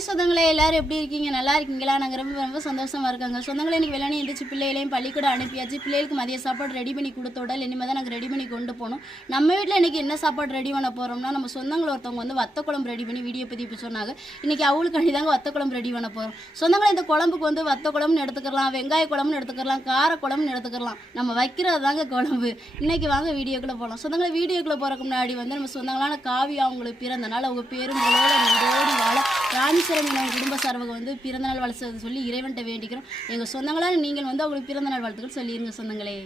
Hi சொந்தங்களே எல்லாரும் எப்படி இருக்கீங்க? நல்லா இருக்கீங்களா? நாங்கள் ரொம்ப ரொம்ப சந்தோஷமா இருக்காங்க. சொந்தங்களே இன்னைக்கு வெளியே எழுந்திரிச்சு பிள்ளைகளையும் பள்ளிக்கூடம் அனுப்பியாச்சு. பிள்ளைகளுக்கு மதிய சாப்பாடு ரெடி பண்ணி கொடுத்தோட இனிமேல் தான் நாங்கள் ரெடி பண்ணி கொண்டு போகணும். நம்ம வீட்டில் இன்றைக்கி என்ன சாப்பாடு ரெடி பண்ண போகிறோம்னா நம்ம சொந்தங்கள் ஒருத்தவங்க வந்து வத்த குழம்பு ரெடி பண்ணி வீடியோ பதிவு சொன்னாங்க. இன்றைக்கி அவளுக்கு அணி தாங்க வத்த குழம்பு ரெடி பண்ண போகிறோம் சொந்தங்களை இந்த குழம்புக்கு வந்து வத்த குழம்புன்னு எடுத்துக்கலாம் வெங்காய குழம்புன்னு எடுத்துக்கலாம் கார குழம்புன்னு எடுத்துக்கலாம். நம்ம வைக்கிறது தாங்க குழம்பு. இன்றைக்கி வாங்க வீடியோக்குள்ளே போகலாம் சொந்தங்களை வீடியோக்குள்ளே போகிறக்கு முன்னாடி வந்து நம்ம சொந்தங்களான காவியா அவங்களுக்கு பிறந்த நாள். அவங்க பேரும் வாழ ராணி வாழ குடும்ப சார்புக்கு வந்து பிறந்த நாள் வாழ்த்து சொல்லி இறைவன்கிட்ட வேண்டிக்கிறோம். எங்கள் சொந்தங்களான நீங்கள் வந்து அவங்களுக்கு பிறந்த நாள் வாழ்த்துக்கள் சொல்லிடுங்க சொந்தங்களே.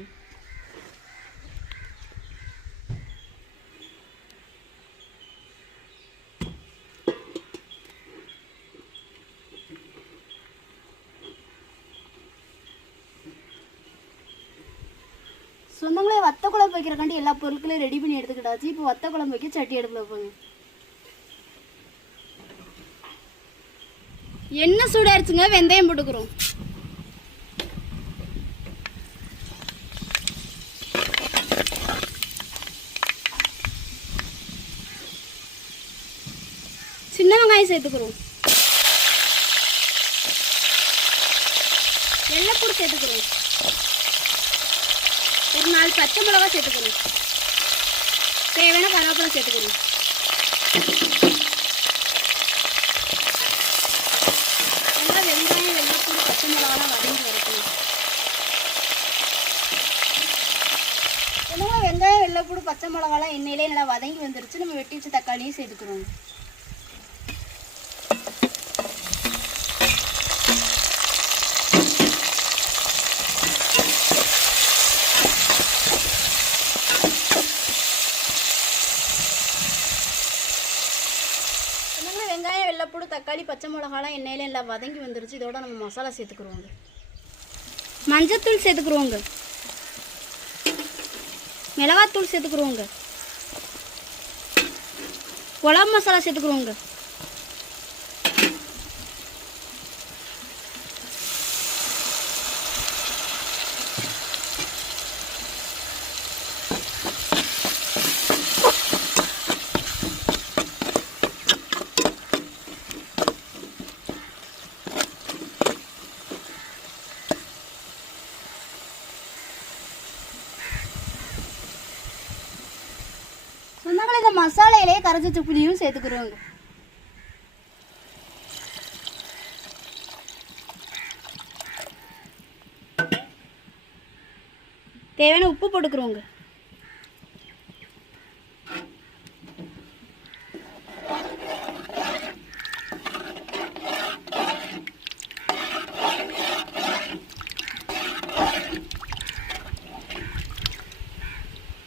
சொந்தங்களே வத்த குழம்பு வைக்கிறக்காண்டி எல்லா பொருட்களையும் ரெடி பண்ணி எடுத்துக்கிட்டாச்சு. இப்போ வத்த குழம்பு வைக்க சட்டி அடுப்பில் வைப்பாங்க எண்ணெய் சூடாயிருச்சுங்க? வெந்தயம் போட்டுக்கிறோம். சின்ன வெங்காயம் சேர்த்துக்கிறோம். வெள்ளைப்பூடு சேர்த்துக்கிறோம். ஒரு நாலு பச்சை மிளகா சேர்த்துக்கணும் தேவையான கருவேப்பிலை சேர்த்துக்கணும் நல்லா வெங்காயம் வெள்ளைப்பூடு பச்சை மிளகாலாம் வதங்கி வரைக்கணும் என்னங்க வெங்காயம் வெள்ளைப்பூடு பச்சை மிளகாலாம் எண்ணெயிலே நல்லா வதங்கி வந்துருச்சு. நம்ம வெட்டி வச்ச தக்காளியும் சேர்த்துக்கிறோம். வெங்காயம் வெள்ளைப்பூடு தக்காளி பச்சை மிளகாலாம் எண்ணெயில எல்லாம் வதங்கி வந்துருச்சு. இதோட நம்ம மசாலா சேர்த்துக்குருவோங்க மஞ்சத்தூள் சேர்த்துக்குருவோங்க மிளகாத்தூள் சேர்த்துக்குருவோங்க. குழம்பு மசாலா சேர்த்துக்குருவோங்க. சொந்தங்களை மசாலையிலே கரைச்சி வச்ச புளியும் சேர்த்துக்கிறோங்க தேவையான உப்பு போட்டுக்கிறோங்க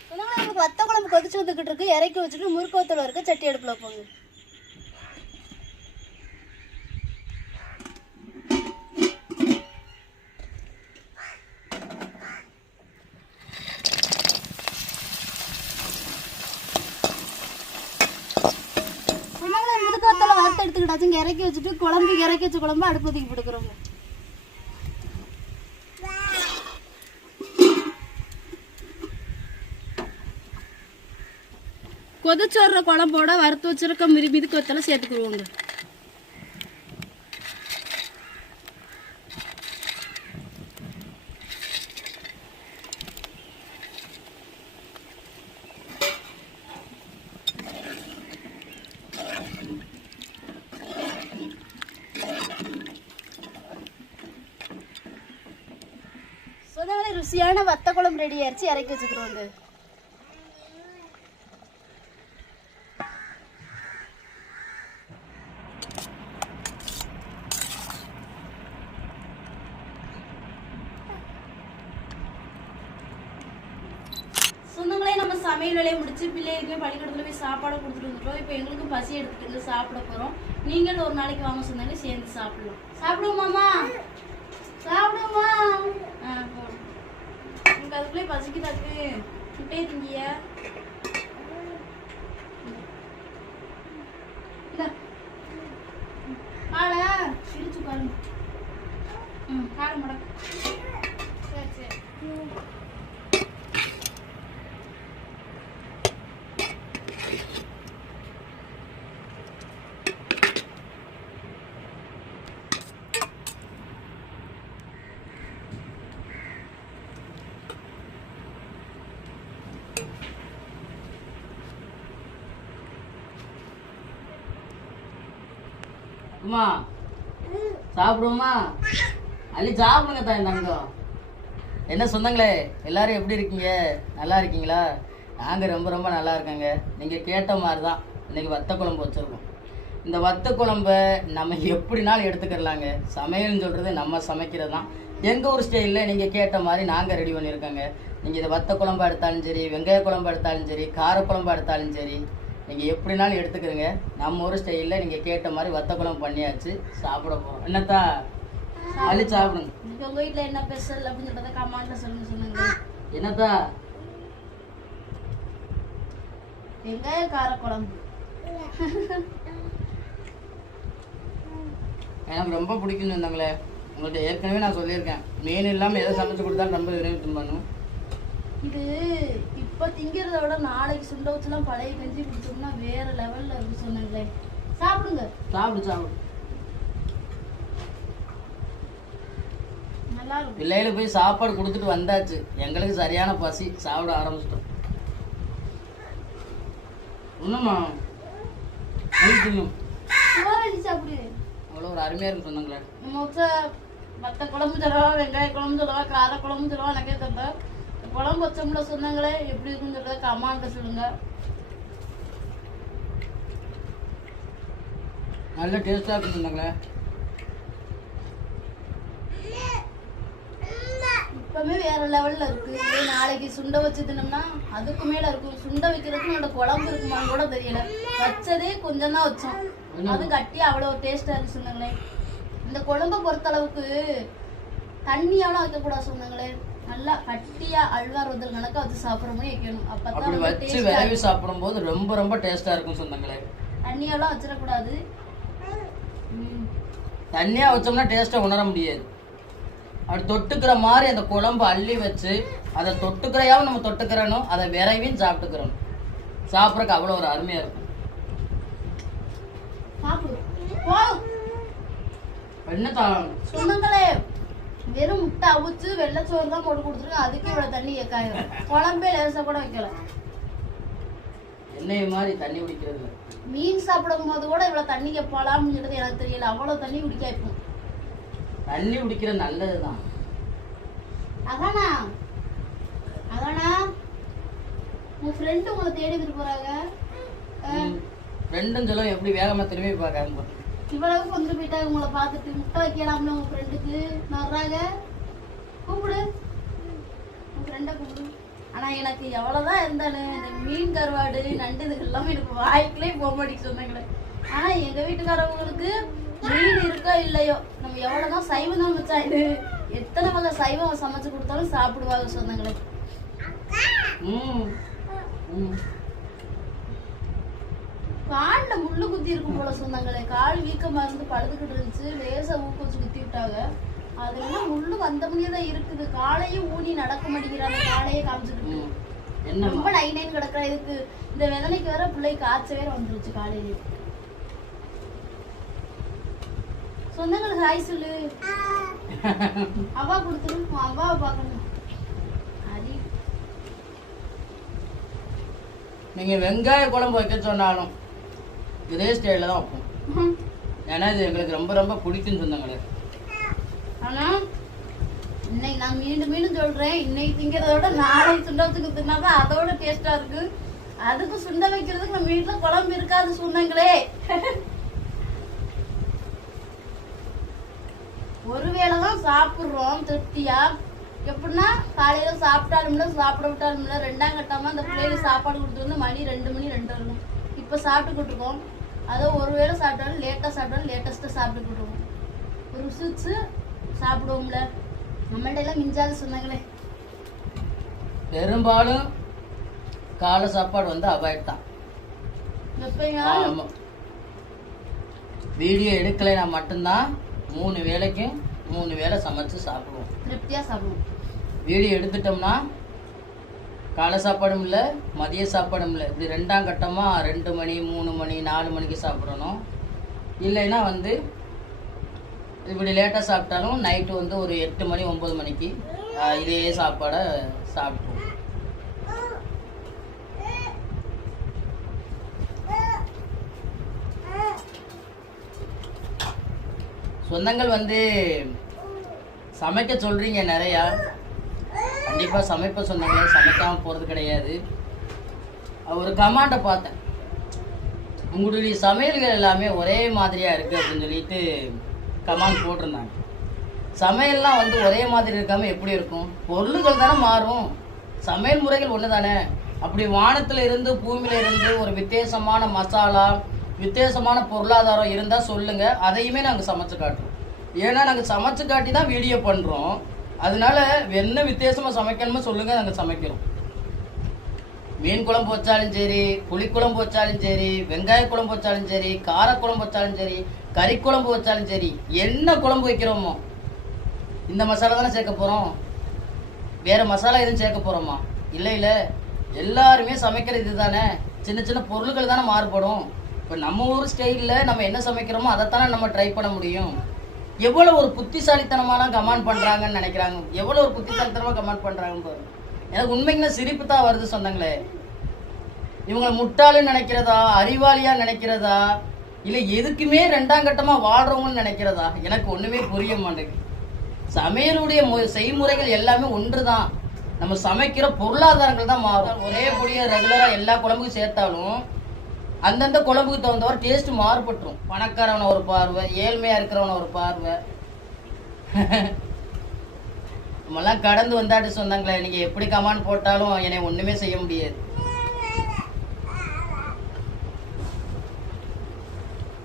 சொந்தங்களே நமக்கு வத்த வந்துக்கிட்டு இருக்கு இறக்கி வச்சுட்டு முறுக்கு இருக்க சட்டி அடுப்பில் வைப்போங்க. வறுத்து இறக்கி வச்சுட்டு குழம்பு இறக்கி வச்ச குழம்பு அடுப்பு தூக்கி போட்டுக்கிறோங்க. கொதிச்சு வர்ற குழம்போட வறுத்து வச்சிருக்க மிரு மிதுக்கு வத்தல சேர்த்துக்குருவோங்க ருசியான வத்த குழம்பு ரெடி ஆயிடுச்சு இறக்கி வச்சுக்கிறோம் வந்து நம்ம சமையல் வேலையை முடிச்சு பிள்ளைகளுக்கு பள்ளிக்கூடத்துல போய் சாப்பாடு கொடுத்துட்டு வந்துட்டோம் இப்போ எங்களுக்கு பசி எடுத்துட்டு சாப்பிட போறோம். நீங்களும் ஒரு நாளைக்கு வாங்க சொன்னாங்க சேர்ந்து சாப்பிடலாம். சாப்பிடுவோமாமா சாப்பிடுவோமா ஆ போடும் உங்களுக்கு அதுக்குள்ளே பசிக்குதாக்கு முட்டையை திங்கிய காலை பிரிச்சு பாருங்க ம் காலை முடக்கு சரி சரி அம்மா சாப்பிடுவோமா? அள்ளி சாப்பிடுங்க தான் தங்கம். என்ன சொந்தங்களே எல்லாரும் எப்படி இருக்கீங்க? நல்லா இருக்கீங்களா? நாங்கள் ரொம்ப ரொம்ப நல்லா இருக்கேங்க. நீங்கள் கேட்ட மாதிரி தான் இன்னைக்கு வத்த குழம்பு வச்சுருக்கோம். இந்த வத்த குழம்ப நம்ம எப்படினாலும் எடுத்துக்கிறலாங்க? சமையல்னு சொல்கிறது நம்ம சமைக்கிறது தான் எங்கள் ஊர் ஸ்டைலில் நீங்கள் கேட்ட மாதிரி நாங்கள் ரெடி பண்ணியிருக்கோங்க. நீங்கள் இதை வத்த குழம்பு எடுத்தாலும் சரி வெங்காய குழம்பு எடுத்தாலும் சரி கார குழம்பு எடுத்தாலும் சரி நீங்கள் எப்படினாலும் எடுத்துக்கிறங்க நம்ம ஊர் ஸ்டைலில் நீங்கள் கேட்ட மாதிரி வத்த குழம்பு பண்ணியாச்சு சாப்பிட போகிறோம் என்னத்தா? அள்ளி சாப்பிடுங்க. இன்னைக்கு உங்க வீட்ல என்ன ஸ்பெஷல் அப்படின்னு சொல்றத கமெண்ட்ல சொல்லுங்க. சொன்னாங்க என்னத்தா? வெங்காய கார குழம்பு எனக்கு ரொம்ப பிடிக்கும்னு சொன்னாங்களே. உங்கள்கிட்ட ஏற்கனவே நான் சொல்லியிருக்கேன். மீன் இல்லாமல் எதை சமைச்சு கொடுத்தாலும் ரொம்ப விரும்பி தின்பண்ணும். இது இப்ப திங்கிறத விட நாளைக்கு சுண்ட வச்சுலாம் பழைய கஞ்சி குடிச்சோம்னா வேற லெவல்ல இருக்கு சொன்னாங்களே சாப்பிடுங்க. சாப்பிடு சாப்பிடு. பிள்ளைகளுக்கு போய் சாப்பாடு கொடுத்துட்டு வந்தாச்சு. எங்களுக்கு சரியான பசி. சாப்பிட ஆரம்பிச்சிட்டோம். சாப்பிடு. அவ்வளோ ஒரு அருமையாக இருக்கும் சொன்னாங்களே. மத்த குழம்பு சொல்லவா வெங்காய குழம்பு சொல்லவா கார குழம்பு எனக்கே தெரியல இந்த குழம்பு வச்சோம்ல சொன்னாங்களே எப்படி இருக்குன்னு சொல்றத கமாண்ட சொல்லுங்க. நல்ல டேஸ்ட்டாக இருக்கும் சொன்னாங்களே. இப்பவுமே வேற லெவல்ல இருக்கு. நாளைக்கு சுண்ட வச்சு தின்னோம்னா அதுக்கு மேல இருக்கும். சுண்ட வைக்கிறதுக்கு அந்த குழம்பு இருக்குமான்னு கூட தெரியல. வச்சதே கொஞ்சம் தான் வச்சோம். அதுவும் கட்டி அவ்வளவு டேஸ்டா இருக்கு சொன்னாங்களே. இந்த குழம்ப பொறுத்த அளவுக்கு தண்ணியாலாம் வைக்கக்கூடாது சொன்னாங்களே. நல்லா கட்டியா அல்வா ரோதல் கணக்கா வச்சு சாப்பிடுற மாதிரி வைக்கணும். அப்பதான் அப்படி வச்சு taste ஆ விரவி சாப்பிடும்போது ரொம்ப ரொம்ப டேஸ்ட்டாக இருக்கும் சொன்னாங்களே தண்ணியெல்லாம் வச்சிடக்கூடாது. ம். தண்ணியாக வச்சோம்னா டேஸ்ட்டை உணர முடியாது. அப்படி தொட்டுக்கிற மாதிரி அந்த குழம்பு அள்ளி வச்சு அதை தொட்டுக்கிறையாவும் நம்ம தொட்டுக்கிறணும் அதை விரைவியும் சாப்பிட்டுக்கிறணும். சாப்பிட்றதுக்கு அவ்வளோ ஒரு அருமையாக இருக்கும். சாப்பிடு. போ. என்ன தா சொன்னாங்களே வெறும் முட்டை அவிச்சு வெள்ளைச்சோறு தான் போட்டு கொடுத்துருங்க அதுக்கு இவ்வளவு தண்ணி கேட்காயிரும் குழம்பே லேசா கூட வைக்கல. எண்ணெய் மாதிரி தண்ணி குடிக்கிறது. மீன் சாப்பிடும் போது கூட இவ்வளவு தண்ணி கேட்பாளாம்ங்கிறது எனக்கு தெரியல. அவ்வளவு தண்ணி குடிக்க தண்ணி குடிக்கிறது நல்லது தான் அதானா? அதானா? உன் ஃப்ரெண்டு உங்களை தேடி வந்துட்டு போறாங்க. அஹ், ரெண்டும் சொல்லும் எப்படி வேகமாக திரும்பி பார்க்காம இவ்வளவு வந்து போயிட்டாங்க உங்களை பார்த்துட்டு முட்டை வைக்கலாம்னு உங்க ஃப்ரெண்டுக்கு நான் வர்றாங்க. கூப்பிடு. உன் ஃப்ரெண்டை கூப்பிடு. ஆனா எனக்கு எவ்வளவுதான் இருந்தாலும் இந்த மீன் கருவாடு நண்டு இது எல்லாமே எனக்கு வாய்க்குள்ளே போக மாட்டேங்குது சொன்னாங்களே ஆனா எங்க வீட்டுக்காரவங்களுக்கு மீன் இருக்கோ இல்லையோ நம்ம எவ்வளவுதான் சைவம் தான் வச்சா இது? எத்தனை வகை சைவம் சமைச்சு கொடுத்தாலும் சாப்பிடுவாங்க சொன்னாங்களே ம். ம். கால்ல முள்ளு குத்தி இருக்கும் போல சொன்னாங்களே. கால் வீக்கமா இருந்து படுத்துக்கிட்டு இருந்துச்சு. லேசா ஊக்க வச்சு குத்தி விட்டாங்க. அதெல்லாம் முள்ளு வந்தபடியே தான் இருக்குது. காலையும் ஊனி நடக்க மாட்டேங்கிறாங்க. காலையே என்னம்மா ரொம்ப நை நைன் கிடக்குற. இதுக்கு இந்த வேதனைக்கு வேற பிள்ளை காய்ச்ச வேற வந்துருச்சு காலையில. சொந்தங்களுக்கு ஹாய் சொல்லு. அவா கொடுத்துரு. உன் அவ்வாவை பார்க்கணும். அரி நீங்கள் வெங்காய குழம்பு வைக்க சொன்னாலும் இதே ஸ்டைலில் தான் வைப்போம். ஏன்னா இது எங்களுக்கு ரொம்ப ரொம்ப பிடிக்குன்னு சொன்னாங்களே. ஆனா இன்னைக்கு நான் மீண்டும் மீண்டும் சொல்றேன். இன்னைக்கு திங்கிறத விட நாளைக்கு சுண்ட வச்சுக்கு தின்னாதான் அதோட டேஸ்டா இருக்கு. அதுக்கு சுண்ட வைக்கிறதுக்கு நம்ம வீட்டுல குழம்பு இருக்காது சொன்னாங்களே. ஒருவேளை தான் சாப்பிடுறோம் திருப்தியா? எப்படின்னா காலையில சாப்பிட்டாலும்ல சாப்பிட விட்டாலும்ல ரெண்டாம் கட்டமா அந்த பிள்ளைகளுக்கு சாப்பாடு கொடுத்து வந்து மணி ரெண்டு மணி ரெண்டு இருக்கும் இப்ப சாப்பிட்டுக்கிட்டு இருக்கோம். அதை ஒருவேளை சாப்பிட்டாலும் லேட்டா சாப்பிட்டாலும் லேட்டஸ்டா சாப்பிட்டுக்கிட்டு இருக்கோம் ருசிச்சு சாப்பிடுவோம்ல. நம்மள்ட்ட எல்லாம் மிஞ்சாது சொன்னாங்களே. பெரும்பாலும் காலை சாப்பாடு வந்து அவாய்ட் தான். வீடியோ எடுக்கலைனா மட்டும்தான் மூணு வேளைக்கு மூணு வேளை சமைச்சு சாப்பிடுவோம். திருப்தியா சாப்பிடுவோம். வீடியோ எடுத்துட்டோம்னா காலை சாப்பாடும் இல்லை மதிய சாப்பாடும் இல்லை. இப்படி ரெண்டாம் கட்டமாக ரெண்டு மணி மூணு மணி நாலு மணிக்கு சாப்பிடணும். இல்லைன்னா வந்து இப்படி லேட்டாக சாப்பிட்டாலும் நைட்டு வந்து ஒரு எட்டு மணி ஒம்பது மணிக்கு இதே சாப்பாடை சாப்பிடுவோம் சொந்தங்கள் வந்து சமைக்க சொல்கிறீங்க நிறையா. கண்டிப்பாக சமைப்ப சொன்னாங்க. சமைக்காமல் போகிறது கிடையாது. ஒரு கமாண்டை பார்த்தேன். உங்களுடைய சமையல்கள் எல்லாமே ஒரே மாதிரியாக இருக்குது அப்படின்னு சொல்லிட்டு கமாண்ட் போட்டிருந்தாங்க. சமையல்லாம் வந்து ஒரே மாதிரி இருக்காமல் எப்படி இருக்கும்? பொருள்கள் தானே மாறும். சமையல் முறைகள் ஒன்று தானே அப்படி வானத்தில் இருந்து பூமியில இருந்து ஒரு வித்தியாசமான மசாலா வித்தியாசமான பொருளாதாரம் இருந்தால் சொல்லுங்கள் அதையுமே நாங்கள் சமைச்சு காட்டுறோம். ஏன்னா நாங்கள் சமைச்சு காட்டி தான் வீடியோ பண்ணுறோம் அதனால என்ன வித்தியாசமா சமைக்கணுமோ சொல்லுங்க நாங்க சமைக்கிறோம். மீன் குழம்பு வச்சாலும் சரி புளிக்குழம்பு வச்சாலும் சரி வெங்காய குழம்பு வச்சாலும் சரி காரக்குழம்பு வச்சாலும் சரி கறி குழம்பு வச்சாலும் சரி என்ன குழம்பு வைக்கிறோமோ இந்த மசாலா தானே சேர்க்க போறோம். வேற மசாலா எதுவும் சேர்க்க போறோமா? இல்லை இல்லை. எல்லாருமே சமைக்கிறது இதுதானே. சின்ன சின்ன பொருள்கள் தானே மாறுபடும். இப்போ நம்ம ஊர் ஸ்டைலில் நம்ம என்ன சமைக்கிறோமோ அதைத்தானே நம்ம ட்ரை பண்ண முடியும். எவ்வளோ ஒரு புத்திசாலித்தனமான கமெண்ட் பண்ணுறாங்கன்னு நினைக்கிறாங்க. எவ்வளோ ஒரு புத்திசாலித்தனமாக கமெண்ட் பண்ணுறாங்கன்னு பாருங்க. எனக்கு உண்மைக்குன்னா சிரிப்பு தான் வருது சொந்தங்களே. இவங்களை முட்டாளுன்னு நினைக்கிறதா அறிவாளியா நினைக்கிறதா இல்லை எதுக்குமே ரெண்டாம் கட்டமாக வாழ்றவங்கன்னு நினைக்கிறதா? எனக்கு ஒன்றுமே புரிய மாட்டேங்குது. சமையலுடைய மு- செய்முறைகள் எல்லாமே ஒன்று தான் நம்ம சமைக்கிற பொருளாதாரங்கள் தான் மாறும். ஒரே பொடியை ரெகுலராக எல்லா குழம்புக்கும் சேர்த்தாலும் அந்தந்த குழம்புக்கு தகுந்தவரை டேஸ்ட் மாறுபட்டுரும். பணக்காரவன ஒரு பார்வை ஏழ்மையாக இருக்கிறவன ஒரு பார்வை. நம்மலாம் கடந்து வந்தாட்டு சொன்னாங்களே நீங்கள் எப்படி கமாண்ட் போட்டாலும் என்னை ஒன்றுமே செய்ய முடியாது.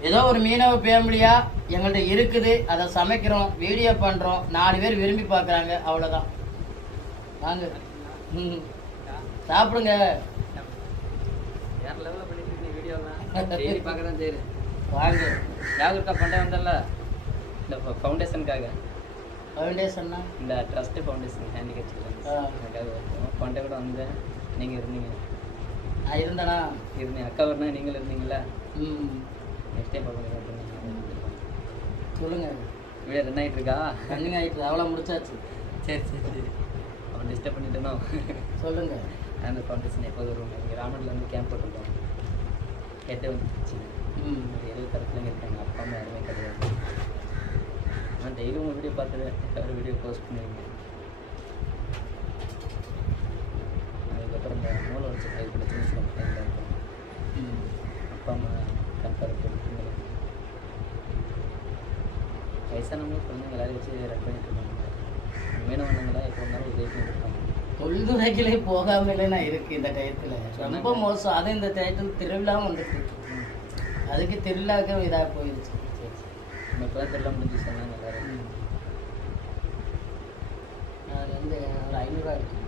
ஏதோ ஒரு மீனவ ஃபேமிலியாக எங்கள்கிட்ட இருக்குது அதை சமைக்கிறோம் வீடியோ பண்ணுறோம் நாலு பேர் விரும்பி பார்க்குறாங்க அவ்வளோதான் வாங்க. ம் சாப்பிடுங்க சரி பார்க்க தான் சரி வாங்க ஞாபகம் பண்ண வந்தல இந்த ஃபவுண்டேஷனுக்காக ஃபவுண்டேஷன்னா இந்த ட்ரஸ்ட் ஃபவுண்டேஷன் ஹேண்டிகேப் ஆ. அதுக்காக கொண்ட கூட வந்தேன். நீங்கள் இருந்தீங்க. நான் இருந்தேனா? இருந்தீங்க அக்கா வரணும் நீங்களும் இருந்தீங்களா ம். நெக்ஸ்ட் டைம் பார்க்க சொல்லுங்க. வீடியோ ரன் ஆகிட்டு இருக்கா கண்ணுங்க ஆயிட்டு அவ்வளோ முடிச்சாச்சு. சரி சரி சரி. அவன் டிஸ்டர்ப் பண்ணிட்டேனோ? சொல்லுங்க. அந்த ஃபவுண்டேஷன் எப்போது வருவாங்க இங்கே ராமன்லேருந்து கேம்ப் போட்டிருக்கோம் கெட்ட வந்துச்சு ம் ஒரு இருக்காங்க அப்பா அம்மா யாருமே கிடையாது. நான் டெய்லியும் உங்கள் வீடியோ பார்த்துருவேன் வீடியோ போஸ்ட் பண்ணுவீங்க அதுக்கப்புறம் இந்த மூளை வச்சு கை கூட சின்ன சின்ன பிள்ளைங்க இருக்கும் ம் அப்பா அம்மா கம்பேர் பண்ணுறீங்க வயசானவங்க குழந்தைங்க எல்லாரையும் வச்சு ரன் பண்ணிட்டு இருக்காங்க மீனவனங்களாம் எப்போ இருந்தாலும் உதவி பண்ணிட்டு இருக்காங்க தொழில்துறைகளே போகாமலே நான் இருக்கு இந்த டயத்துல. ரொம்ப மோசம். அது இந்த டயத்தில் திருவிழாவும் வந்துட்டு அதுக்கு திருவிழாக்கும் இதாக நம்ம இப்போ தெரியல முடிஞ்சு சொன்னாங்க எல்லாரும். அது வந்து ஒரு ஐநூறுரூவா இருக்கு.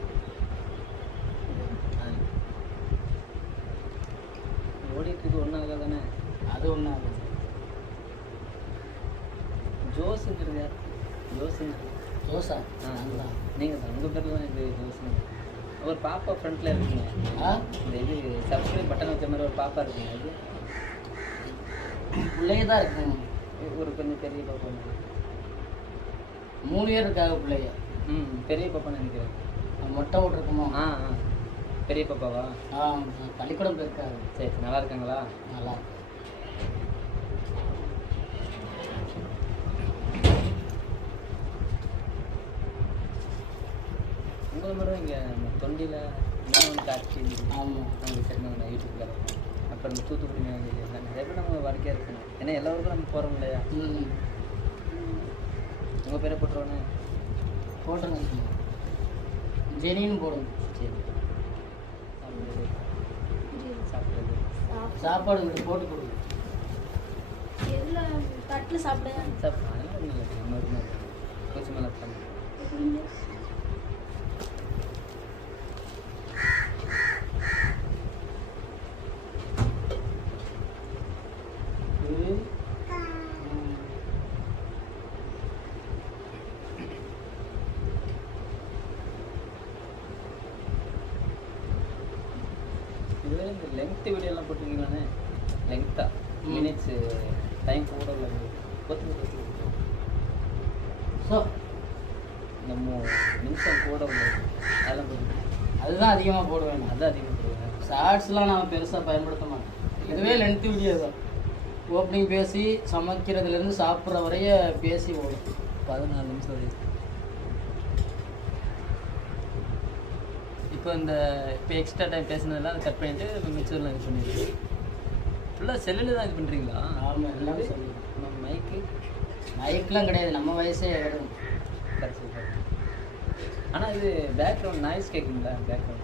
ஓடிட்டு இருக்கு ஒன்றும் ஆகா தானே? அது ஒன்றும் ஆகுது ஜோஸுங்கிறது யார்? ஜோஸுங்க தோசை ஆ அதுதான். நீங்கள் தான். உங்கள் பேரில் தான் இது ஜோஸுங்க ஒரு பாப்பா ஃப்ரண்ட்டில் இருக்குங்க. இந்த இது சப்ஸ்கிரைப் பட்டன் வச்ச மாதிரி ஒரு பாப்பா இருக்குங்க அது. பிள்ளைங்க தான் இருக்குங்க ஒரு கொஞ்சம் பெரிய பாப்பா. மூணு பேர் இருக்காங்க பிள்ளைங்க. ம் பெரிய பாப்பான்னு நினைக்கிறேன். மொட்டை விட்ருக்குமோ ஆ ஆ. பெரிய பாப்பாவா? ஆ பள்ளிக்கூடம் போயிருக்காங்க சரி சரி, நல்லா இருக்காங்களா? நல்லா உங்களை மாதிரி இங்கே தொண்டியில் மீனவன் காட்சி ஆமாம் யூடியூப்பில் இருக்கும் அப்புறம் இந்த தூத்துக்குடி எல்லாம் நிறைய பேர் நம்ம வாழ்க்கையாக இருக்குங்க ஏன்னா எல்லாருக்கும் நம்ம போகிறோம் இல்லையா? ம் உங்கள் பேரை போட்டுருவானே? போட்டுருங்க. ஜெனின்னு போடுங்க. சரி. சாப்பிடுறது சாப்பிடுறது. சாப்பாடு. போட்டு கொடுங்க. தட்டில் சாப்பிடு சாப்பிடு. அதெல்லாம் ஒன்றும் இல்லை நம்ம இருக்கும் கொஞ்சம் மேலே பண்ணு இது, ம், இதுவே லெங்க்த் வீடியோலாம் போட்டிருக்கீங்களாண்ணே லெங்க்த்தா ம். மினிட்ஸு டைம் கூட ஸோ நம்ம நிமிஷம் கூட அதெல்லாம் போட்டு அதுதான் அதிகமாக போடுவேன் அதான் அதிகமாக போடுவேன். ஷார்ட்ஸ்லாம் நான் பெருசாக பயன்படுத்த மாட்டேன். இதுவே லென்த் வீடியோ தான். ஓப்பனிங் பேசி சமைக்கிறதுலேருந்து சாப்பிட்ற வரைய பேசி ஓடும். பதினாலு நிமிஷம் இப்போ இந்த இப்போ எக்ஸ்ட்ரா டைம் பேசுனதெல்லாம் கட் பண்ணிட்டு மிச்சர்லாம் இது பண்ணிடுறீங்க ஃபுல்லாக செல்லில் தான் இது பண்ணுறீங்களா ஆமாம் எல்லாமே மைக்கு மைக்கெலாம் கிடையாது நம்ம வயசே வரும் ஆனால் இது பேக்ரவுண்ட் நாய்ஸ் கேட்குங்களா பேக்ரவுண்ட்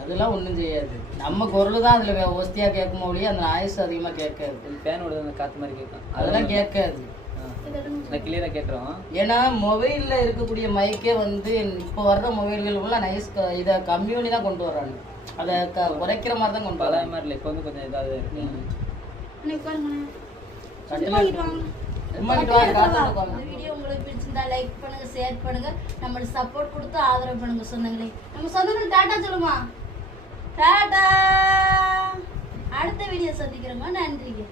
அதெல்லாம் ஒன்றும் செய்யாது. நம்ம குரல் தான் அதில் ஒஸ்தியாக கேட்கும் ஒழிய அந்த நாய்ஸ் அதிகமாக கேட்காது. ஃபேனோட அந்த காற்று மாதிரி கேட்கும். அதெல்லாம் கேட்காது. நான் கிளியராக கேட்டுறோம் ஏன்னா மொபைலில் இருக்கக்கூடிய மைக்கே வந்து இப்போ வர்ற மொபைல்கள் உள்ள நைஸ் இதை பண்ணி தான் கொண்டு வர்றாங்க. அதை க குறைக்கிற மாதிரி தான் கொண்டு வராங்க மாதிரி இல்லை இப்போ வந்து கொஞ்சம் இதாக. வீடியோ உங்களுக்கு பிடிச்சிருந்தா லைக் பண்ணுங்க ஷேர் பண்ணுங்க. நம்மளுக்கு சப்போர்ட் கொடுத்து ஆதரவு பண்ணுங்க சொந்தங்களே. நம்ம சொந்தங்கள் டாட்டா சொல்லுமா? டாடா. அடுத்த வீடியோ சந்திக்கிறோங்க நன்றிங்க.